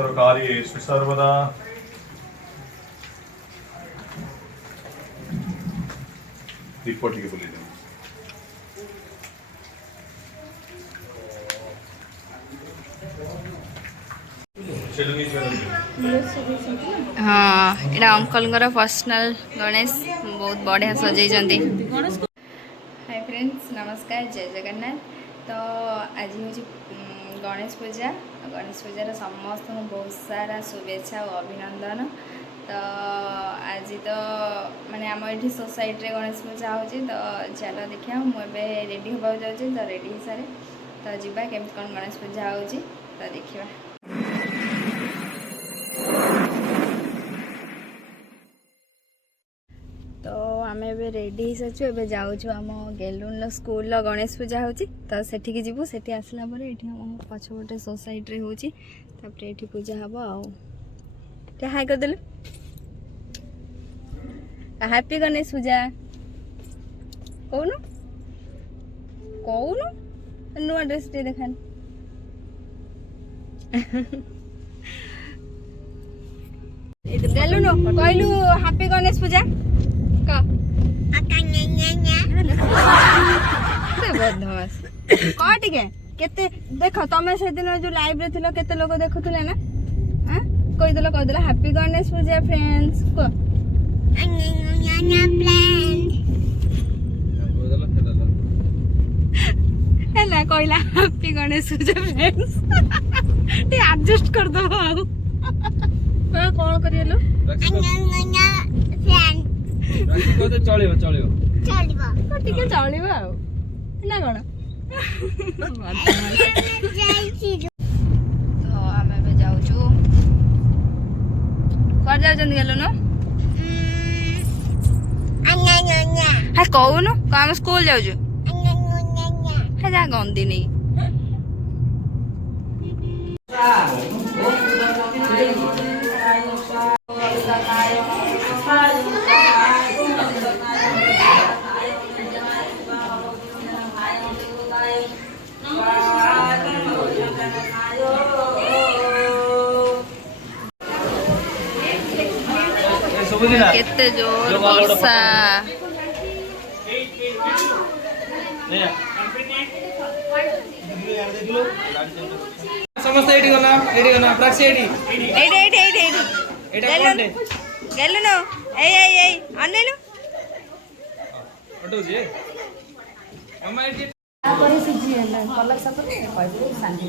सर्वकार्येषु सर्वदा दीप के बोली हाँ यहाँ अंकल पर्सनल गणेश बहुत बढ़िया सजै। हाय फ्रेंड्स नमस्कार जय जगन्नाथ। तो आज हूँ गणेश पूजा। गणेश पूजार समस्त बहुत सारा शुभेच्छा और अभिनंदन। तो आज तो माने आम ये सोसाइटी रे गणेश पूजा हो तो चलो देखिए मुझे रेडी होगा जाऊँगी। तो रेडी हो सारे तो जीवा केमती कौन गणेश पूजा हो तो देखा। तो आम ए रेडी हो सारी एवं जाऊँ आम गेलुन स्कूल गणेश पूजा हो तो सेठिकी जीवु। सेठी आसला पर ये आम पछपटे सोसाइटी होपर ये पूजा हम आ हाई करदेलु। हैप्पी गणेश पूजा कौन कौन नुआ ड्रेस टे देखान गेलुन कहलु हैप्पी गणेश पूजा बदमाश कह टिके केते देख तमें से दिन जो लाइव रे थिलो केते लोग देखुथिले ना कहीदेल हैप्पी गणेश पूजा फ्रेंड्स को है कहला हैप्पी गणेश पूजा फ्रेंड्स एडजस्ट कर दो कौन करियलो चलिबो चलिबो चलिबो टिके चलिबो ना कौन तो आम ए जाऊँ कौन जाऊँ गेलु न हाँ कौन आम स्कूल जाऊँ है जा गंदी नहीं केते जोर वर्षा समस्त एडी गना प्रक्स एडी एटा कोनटे गेलु न ए अनलेलु अटो जे मम्मा एडी पर सिजी कलर सब कहबो शांति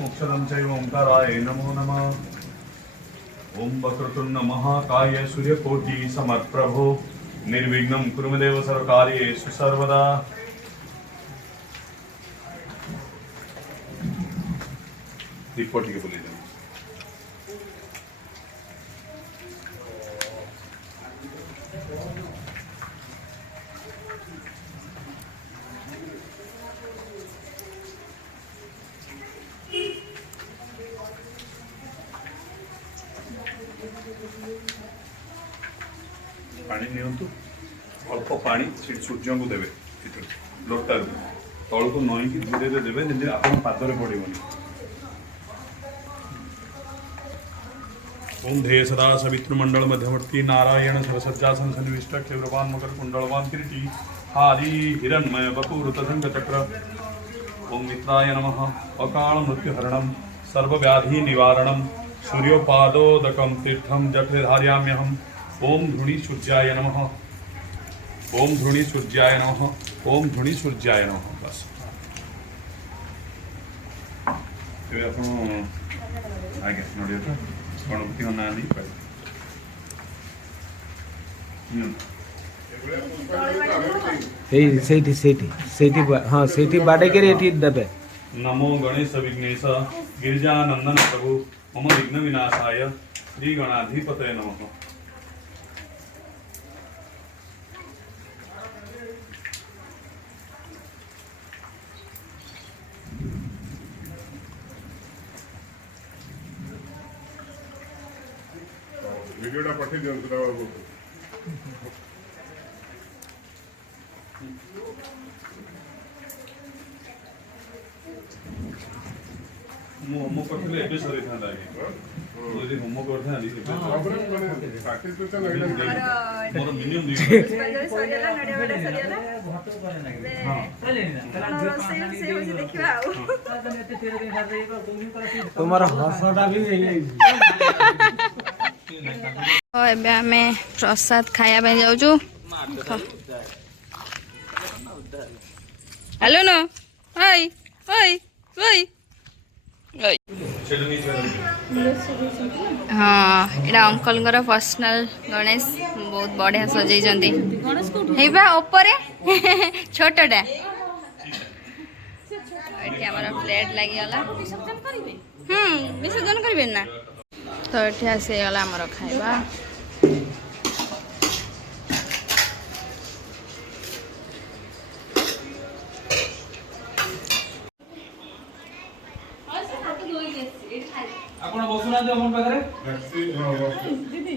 अक्षरं चैव ओंकाराय नमो नमः। ओम वक्रतुंड महाकाय सूर्यकोटि समप्रभो निर्विघ्नं कुरु मे देव सर्वकार्येषु सर्वदा। दीप के बोली पानी नियंतु अल्प पानी सूर्य को देवे लोटार तल को नईकि धीरे देवे जमी आप पादरे पड़ोनी। ओम ध्येय सदा सवितृमंडल मध्यवर्ती नारायण सरसज्जासन सन्निविष्ट क्षेत्रपान मकर कुंडलवान किरीटी हारी हिरण्मय बपूर तदंग चक्र। ओम मित्राय नमः अकाल मृत्युहरणम सर्वव्याधि निवारणम सूर्योपादोदकम तीर्थम जठरे धारयाम्यहम्। ओम धृणी सूर्याय नमः ओम धृणी सूर्याय नमः ओम धृणी सूर्याय नमः। बस ये आप आगे नड़िया गणपति ना नहीं पाए हाँ से बाड़े के देवे। नमो गणेश विघ्नेश गिरिजानंदन प्रभु मम विघ्न विनाशाय श्री गणाधिपतये नमः। ଭିଡ଼ିଓଟା ପଠେଇ ଦିଅନ୍ତୁ ବାବୁ। ମୁଁ ହୋମ କରିଥିଲେ ଏବେ ସରିଥାନ୍ତା ଆଜ୍ଞା। ଯଦି ହୋମ କରିଥାନ୍ତି ସାଟିସ୍ଫ୍ୟାକ୍ସନ୍ ଏଇଟା ମୋର ମିନିମମ୍ 2 ତୁମର ହସଟା ବି ହେଇଯାଇଛି। ଏବେ ଆମେ ପ୍ରସାଦ ଖାଇବା ପାଇଁ ଯାଉଛୁ। ହ୍ୟାଲୋ ନ ହାଇ ହାଇ ହାଇ हाँ एटा अंकल पर्सनल गणेश बहुत बढ़िया सजेइछन्ती हेबा ऊपर छोटटा एठी हमर प्लेट लागि गला विसर्जन करिबे ना तो एठी आसे गला हमर खाइबा ଆପଣ ବସୁନାହାନ୍ତି ଆମ ପାଖରେ ଦିଦି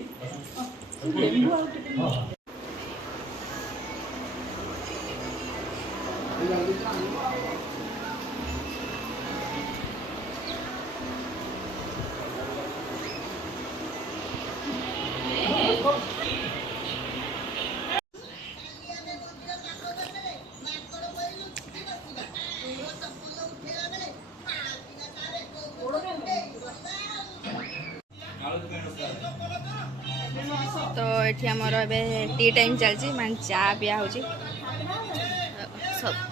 तो ये आमर ए टी टाइम चलती मान चा पिया हो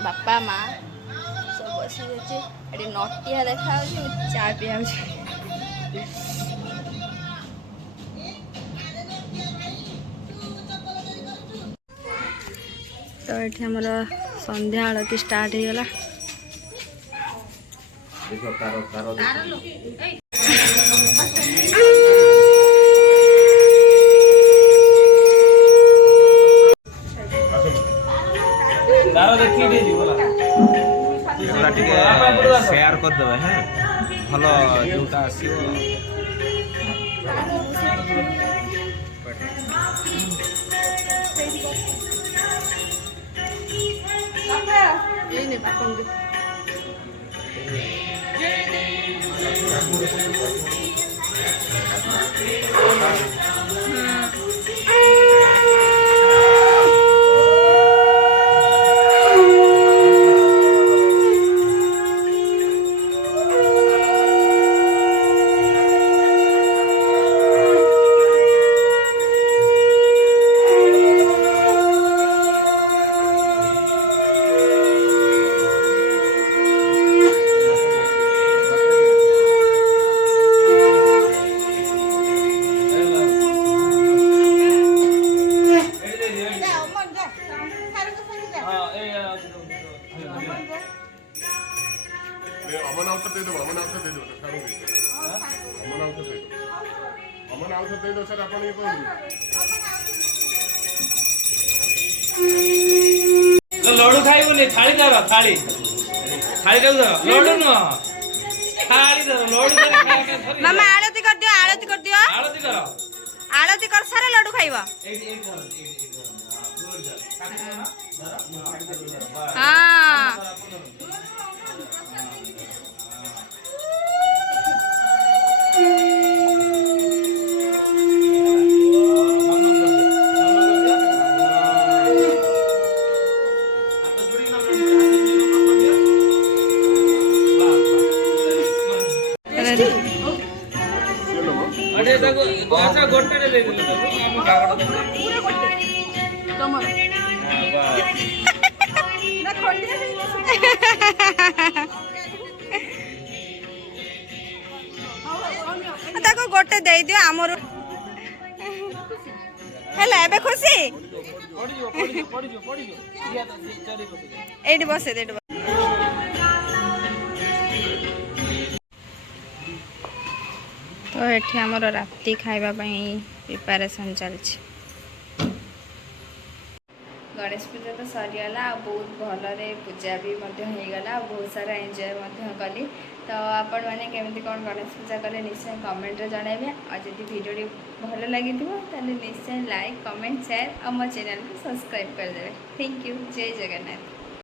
बापा माँ सब बस ये नटिया देखा चा पिया तो ये आमर संध्या आरती स्टार्ट हो गला तार देखिए दे बोला शेयर कर देबे हैं भलो जोटा आसीओ ये ने पापन दे अमन आवश्यक दे दो अमन आवश्यक दे दो अमन आवश्यक दे दो सर अपन ये तो लड्डू खाइबुनि थाली धर थाली थाली धर लड्डू न थाली धर लड्डू धर खाए के धर मामा आरती कर दियो आरती कर आरती कर सारे लड्डू खाइबा एक धर हां अरे देखो अच्छा गोटे दे दिले तो हम कागड़ पूरा गोटे तमर ना खंडिया ताको गोटे दे दियो हमर हेला एबे खुशी पड़ी जो या तो चली बसे एडी बसे एडी तो ये आमर राति खाइबा प्रिपारेसन चलछि गणेश पूजा तो सरीगला बहुत भलरे पूजा भी होगला बहुत सारा एंजॉय कली तो आपण मैंने केमी कौन गणेश पूजा कले निश्चय कमेंट जनइबे और जब वीडियो भल लगी निश्चय लाइक कमेंट शेयर और मो चैनल को सब्सक्राइब करदे। Thank you. जय जगन्नाथ।